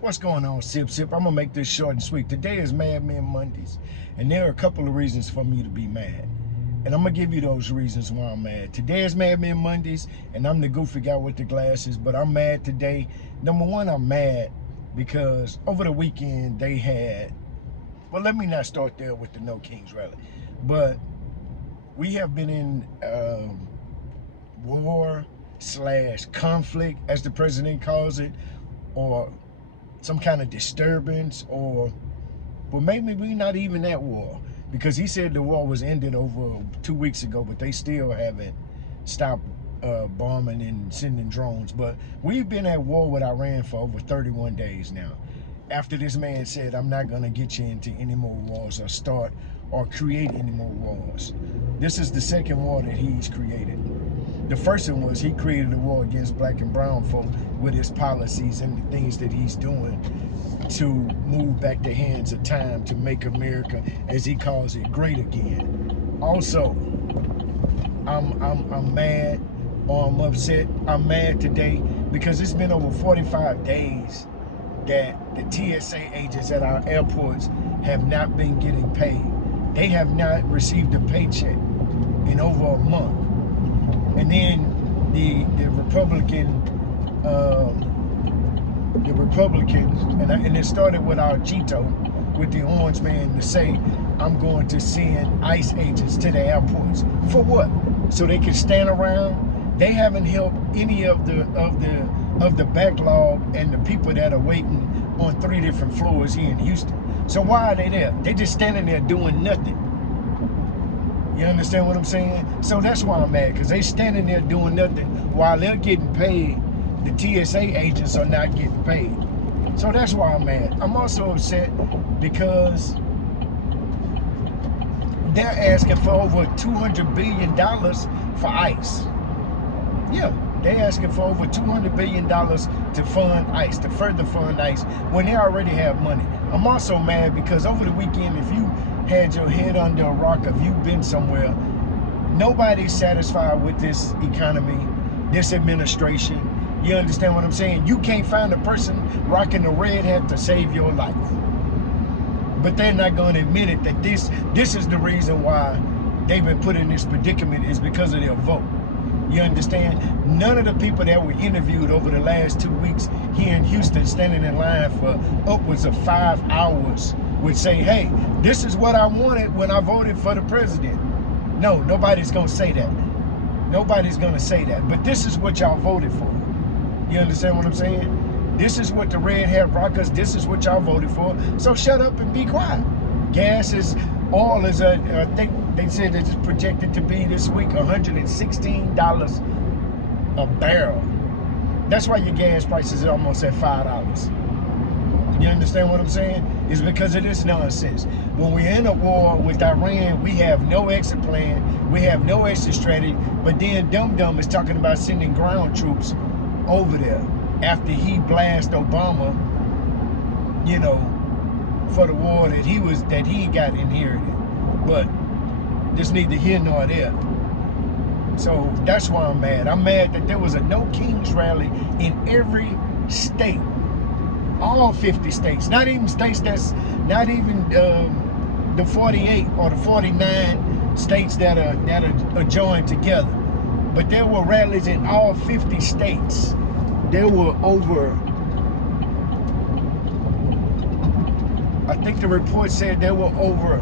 What's going on, Sip? I'm gonna make this short and sweet. Today is Mad Men Mondays, and there are a couple of reasons for me to be mad. And I'm gonna give you those reasons why I'm mad. Today is Mad Men Mondays, and I'm the goofy guy with the glasses, but I'm mad today. Number one, I'm mad because over the weekend they had, well, let me not start there with the No Kings rally, but we have been in war/conflict, as the president calls it, or some kind of disturbance, or well, maybe we're not even at war, because he said the war was ended over 2 weeks ago, but they still haven't stopped bombing and sending drones. But we've been at war with Iran for over 31 days now, after this man said, I'm not going to get you into any more wars or start or create any more wars. This is the second war that he's created. The first one was he created a war against black and brown folk with his policies and the things that he's doing to move back the hands of time to make America, as he calls it, great again. Also, I'm mad, or I'm upset. I'm mad today because it's been over 45 days that the TSA agents at our airports have not been getting paid. They have not received a paycheck in over a month. And then the Republicans, and it started with our Cheeto, with the orange man, to say, I'm going to send ICE agents to the airports. For what? So they can stand around? They haven't helped any of the backlog and the people that are waiting on 3 different floors here in Houston. So why are they there? They just standing there doing nothing. You understand what I'm saying? So that's why I'm mad, because they standing there doing nothing while they're getting paid. The TSA agents are not getting paid. So that's why I'm mad. I'm also upset because they're asking for over $200 billion for ICE. Yeah, they're asking for over $200 billion to fund ICE, to further fund ICE, when they already have money. I'm also mad because over the weekend, if you had your head under a rock, if you've been somewhere, nobody's satisfied with this economy, this administration. You understand what I'm saying? You can't find a person rocking a red hat to save your life. But they're not going to admit it, that this is the reason why they've been put in this predicament, is because of their vote. You understand? None of the people that were interviewed over the last 2 weeks here in Houston, standing in line for upwards of 5 hours, would say, hey, this is what I wanted when I voted for the president. No, nobody's going to say that. Nobody's going to say that. But this is what y'all voted for. You understand what I'm saying? This is what the red hat rockers, this is what y'all voted for. So shut up and be quiet. Gas is, oil is, I think they said it's projected to be this week $116 a barrel. That's why your gas prices are almost at $5. You understand what I'm saying? It's because of this nonsense. When we're in a war with Iran, we have no exit plan, we have no exit strategy, but then Dum Dum is talking about sending ground troops over there after he blasted Obama, you know, for the war that he got inherited. But there's neither here nor there. So that's why I'm mad. I'm mad that there was a No Kings rally in every state, all 50 states, not even states that's not even the 48 or the 49 states that are joined together. But there were rallies in all 50 states. There were over, I think the report said there were over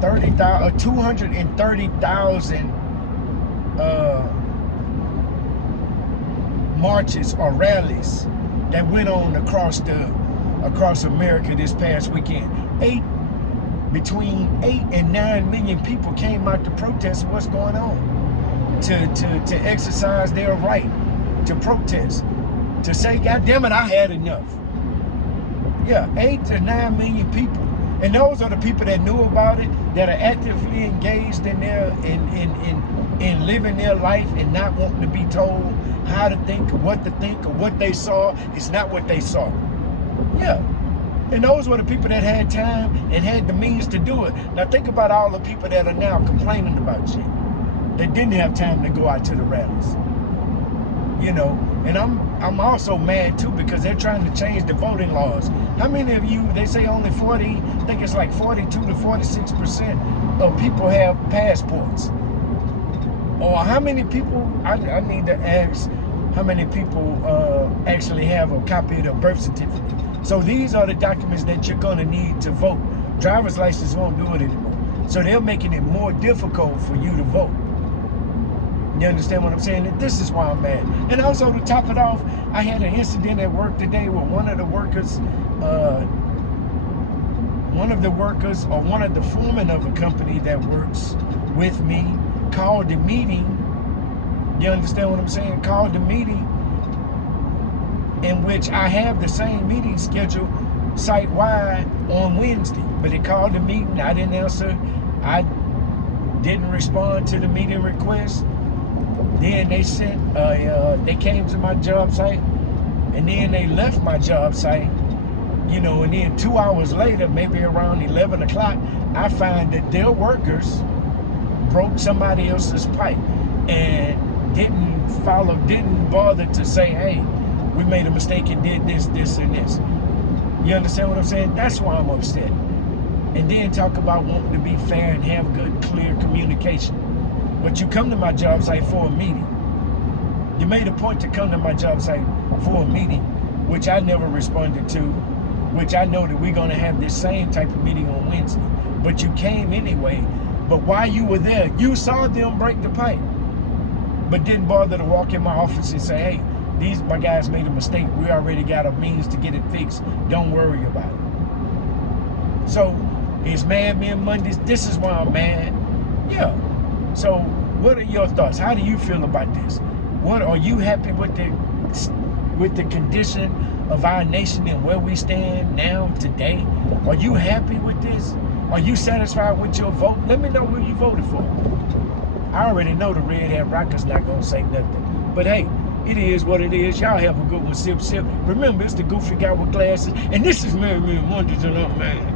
230,000 marches or rallies that went on across America this past weekend. Between 8 and 9 million people came out to protest what's going on, to exercise their right to protest, to say, God damn it, I had enough. Yeah, 8 to 9 million people. And those are the people that knew about it, that are actively engaged in living their life and not wanting to be told how to think, or what they saw is not what they saw. Yeah. And those were the people that had time and had the means to do it. Now think about all the people that are now complaining about shit, that didn't have time to go out to the rallies. You know, and I'm I'm also mad too because they're trying to change the voting laws. How many of you, they say only 40, I think it's like 42 to 46% of people have passports. Or how many people, I need to ask, how many people actually have a copy of their birth certificate. So these are the documents that you're gonna need to vote. Driver's license won't do it anymore. So they're making it more difficult for you to vote. You understand what I'm saying? And this is why I'm mad. And also to top it off, I had an incident at work today where one of the foreman of a company that works with me called the meeting. You understand what I'm saying? Called the meeting in which I have the same meeting scheduled site-wide on Wednesday. But they called the meeting, I didn't answer. I didn't respond to the meeting request. Then they sent, they came to my job site, and then they left my job site, you know, and then 2 hours later, maybe around 11 o'clock, I find that their workers broke somebody else's pipe and didn't bother to say, hey, we made a mistake and did this, this, and this. You understand what I'm saying? That's why I'm upset. And then talk about wanting to be fair and have good, clear communication. But you come to my job site for a meeting. You made a point to come to my job site for a meeting, which I never responded to, which I know that we're gonna have this same type of meeting on Wednesday. But you came anyway. But while you were there, you saw them break the pipe, but didn't bother to walk in my office and say, hey, my guys made a mistake. We already got a means to get it fixed. Don't worry about it. So it's Mad Men Mondays. This is why I'm mad. Yeah. So what are your thoughts? How do you feel about this? What are you happy with the condition of our nation and where we stand now today? Are you happy with this? Are you satisfied with your vote? Let me know who you voted for. I already know the Red Hat Rockers not gonna say nothing. But hey, it is what it is. Y'all have a good one. Sip, sip. Remember, it's the goofy guy with glasses. And this is Mad Men Mondays, and I'm mad.